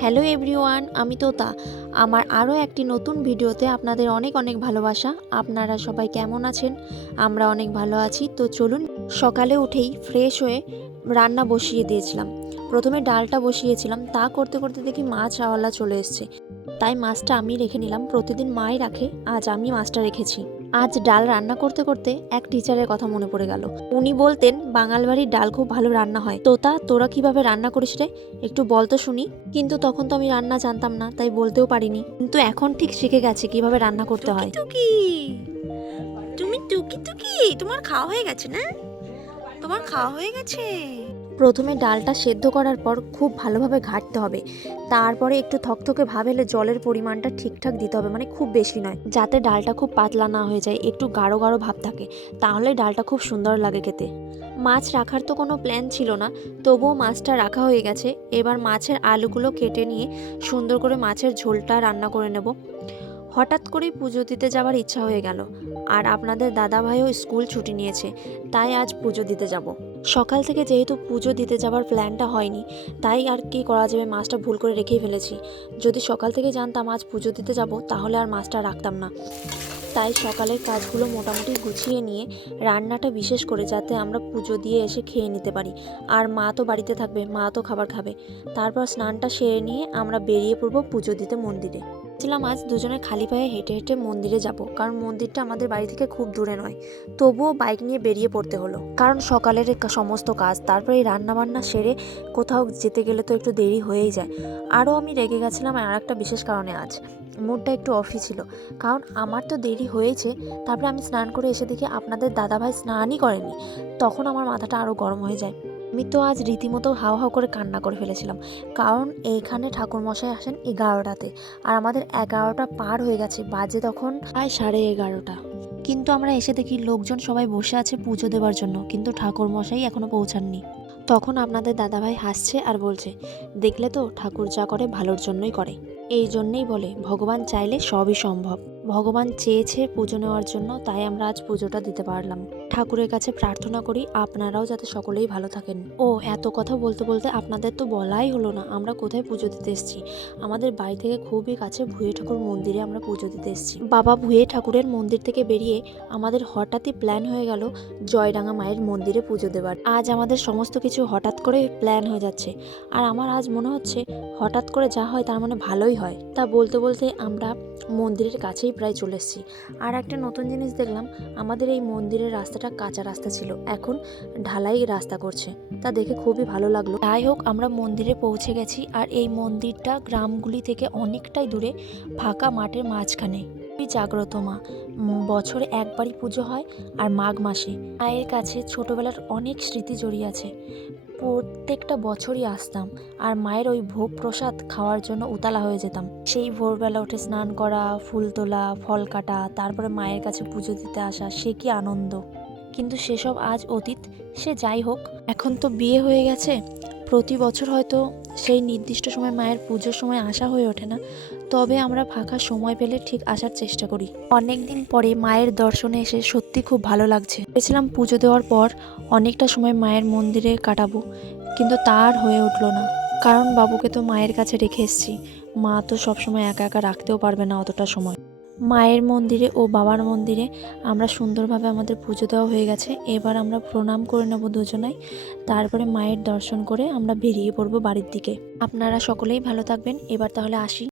Hello everyone, আমি তোতা। আমার আরও একটি নতুন ভিডিওতে আপনাদের অনেক অনেক ভালোবাসা। আপনারা সবাই কেমন আছেন? আমরা অনেক ভালো আছি। তো চলুন, সকালে উঠেই ফ্রেশ হয়ে রান্না বসিয়ে দিয়েছিলাম। প্রথমে ডালটা বসিয়েছিলাম, তা করতে করতে দেখি মাছওয়ালা চলে এসছে। তাই মাছটা আমি রেখে নিলাম। প্রতিদিন মাই রাখে, আজ আমি মাছটা রেখেছি। আজ ডাল রান্না করতে করতে এক টিচারের কথা মনে পড়ে গেল। উনি বলতেন বাঙাল বাড়ির ডাল খুব ভালো রান্না হয়। তোতা, তোরা কিভাবে রান্না করিস রে, একটু বল তো শুনি। কিন্তু তখন তো আমি রান্না জানতাম না, তাই বলতেও পারিনি। কিন্তু এখন ঠিক শিখে গেছি কিভাবে রান্না করতে হয়। টুকি তুমি টুকি টুকি তোমার খাওয়া হয়ে গেছে না? তোমার খাওয়া হয়ে গেছে? প্রথমে ডালটা সেদ্ধ করার পর খুব ভালোভাবে ঘাঁটতে হবে। তারপরে একটু থকথকে ভাব এলে জলের পরিমাণটা ঠিকঠাক দিতে হবে, মানে খুব বেশি নয়, যাতে ডালটা খুব পাতলা না হয়ে যায়, একটু গাঢ় গাঢ় ভাব থাকে। তাহলে ডালটা খুব সুন্দর লাগে খেতে। মাছ রাখার তো কোনো প্ল্যান ছিল না, তবুও মাছটা রাখা হয়ে গেছে। এবার মাছের আলুগুলো কেটে নিয়ে সুন্দর করে মাছের ঝোলটা রান্না করে নেব। হঠাৎ করেই পুজো দিতে যাওয়ার ইচ্ছা হয়ে গেল, আর আপনাদের দাদাভাইও স্কুল ছুটি নিয়েছে, তাই আজ পুজো দিতে যাব। সকাল থেকে যেহেতু পুজো দিতে যাওয়ার প্ল্যানটা হয়নি, তাই আর কি করা যাবে, মাছটা ভুল করে রেখেই ফেলেছি। যদি সকাল থেকে জানতাম আজ পুজো দিতে যাব, তাহলে আর মাছটা রাখতাম না। তাই সকালের কাজগুলো মোটামুটি গুছিয়ে নিয়ে রান্নাটা বিশেষ করে, যাতে আমরা পুজো দিয়ে এসে খেয়ে নিতে পারি। আর মা তো বাড়িতে থাকবে, মা তো খাবার খাবে। তারপর স্নানটা সেরে নিয়ে আমরা বেরিয়ে পড়বো পুজো দিতে মন্দিরে। ছিলাম আজ দুজনে খালি পায়ে হেঁটে হেঁটে মন্দিরে যাব, কারণ মন্দিরটা আমাদের বাড়ি থেকে খুব দূরে নয়। তবুও বাইক নিয়ে বেরিয়ে পড়তে হলো, কারণ সকালের সমস্ত কাজ, তারপরে এই রান্নাবান্না সেরে কোথাও যেতে গেলে তো একটু দেরি হয়েই যায়। আরও আমি রেগে গেছিলাম আর একটা বিশেষ কারণে। আজ মুডটা একটু অফই ছিল, কারণ আমার তো দেরি হয়েছে। তারপরে আমি স্নান করে এসে দেখি আপনাদের দাদাভাই স্নানই করেনি। তখন আমার মাথাটা আরও গরম হয়ে যায়। আমি তো আজ রীতিমতো হাও হাও করে কান্না করে ফেলেছিলাম, কারণ এইখানে ঠাকুরমশাই আসেন 11টাতে, আর আমাদের 11টা পার হয়ে গেছে, বাজে তখন প্রায় 11:30। কিন্তু আমরা এসে দেখি লোকজন সবাই বসে আছে পুজো দেওয়ার জন্য, কিন্তু ঠাকুরমশাই এখনো পৌঁছাননি। তখন আপনাদের দাদাভাই হাসছে আর বলছে, দেখলে তো, ঠাকুর যা করে ভালোর জন্যই করে। এই জন্যেই বলে ভগবান চাইলে সবই সম্ভব। ভগবান চেয়েছে পুজো নেওয়ার জন্য, তাই আমরা আজ পুজোটা দিতে পারলাম। ঠাকুরের কাছে প্রার্থনা করি আপনারাও যাতে সকলেই ভালো থাকেন। ও, এত কথা বলতে বলতে আপনাদের তো বলাই হলো না আমরা কোথায় পুজো দিতে এসেছি। আমাদের বাড়ি থেকে খুবই কাছে ভুঁয়ে ঠাকুর মন্দিরে আমরা পুজো দিতে এসেছি। বাবা ভুঁয়ে ঠাকুরের মন্দির থেকে বেরিয়ে আমাদের হঠাৎই প্ল্যান হয়ে গেল জয়ডাঙ্গা মায়ের মন্দিরে পুজো দেওয়ার। আজ আমাদের সমস্ত কিছু হঠাৎ করে প্ল্যান হয়ে যাচ্ছে, আর আমার আজ মনে হচ্ছে হঠাৎ করে যা হয় তার মানে ভালোই হয়। তা বলতে বলতে আমরা মন্দিরের কাছেই প্রায় চলে এসেছি। আর একটা নতুন জিনিস দেখলাম, আমাদের এই মন্দিরের রাস্তাটা কাঁচা রাস্তা ছিল, এখন ঢালাই রাস্তা করছে, তা দেখে খুবই ভালো লাগলো। যাই হোক, আমরা মন্দিরে পৌঁছে গেছি, আর এই মন্দিরটা গ্রামগুলি থেকে অনেকটাই দূরে, ফাঁকা মাঠের মাঝখানে। জাগ্রত মা, বছরে একবারই পুজো হয়, আর মাঘ মাসে। মায়ের কাছে ছোটবেলার অনেক স্মৃতি জড়িয়ে আছে। প্রত্যেকটা বছরই আসতাম, আর মায়ের ওই ভোগ প্রসাদ খাওয়ার জন্য উতালা হয়ে যেতাম। সেই ভোরবেলা উঠে স্নান করা, ফুল তোলা, ফল কাটা, তারপরে মায়ের কাছে পুজো দিতে আসা, সে কি আনন্দ। কিন্তু সেসব আজ অতীত। সে যাই হোক, এখন তো বিয়ে হয়ে গেছে। প্রতি বছর হয়তো সেই নির্দিষ্ট সময় মায়ের পুজোর সময় আসা হয়ে ওঠে না, তবে আমরা ফাঁকা সময় পেলে ঠিক আসার চেষ্টা করি। অনেক দিন পরে মায়ের দর্শনে এসে সত্যি খুব ভালো লাগছে। ভেবেছিলাম পুজো দেওয়ার পর অনেকটা সময় মায়ের মন্দিরে কাটাবো, কিন্তু তার হয়ে উঠলো না, কারণ বাবুকে তো মায়ের কাছে রেখে এসেছি। মা তো সবসময় একা একা রাখতেও পারবে না অতটা সময়। মায়ের মন্দিরে ও বাবার মন্দিরে আমরা সুন্দরভাবে আমাদের পুজো দেওয়া হয়ে গেছে। এবার আমরা প্রণাম করে নেব দুজনাই, তারপরে মায়ের দর্শন করে আমরা বেরিয়ে পড়বো বাড়ির দিকে। আপনারা সকলেই ভালো থাকবেন। এবার তাহলে আসি।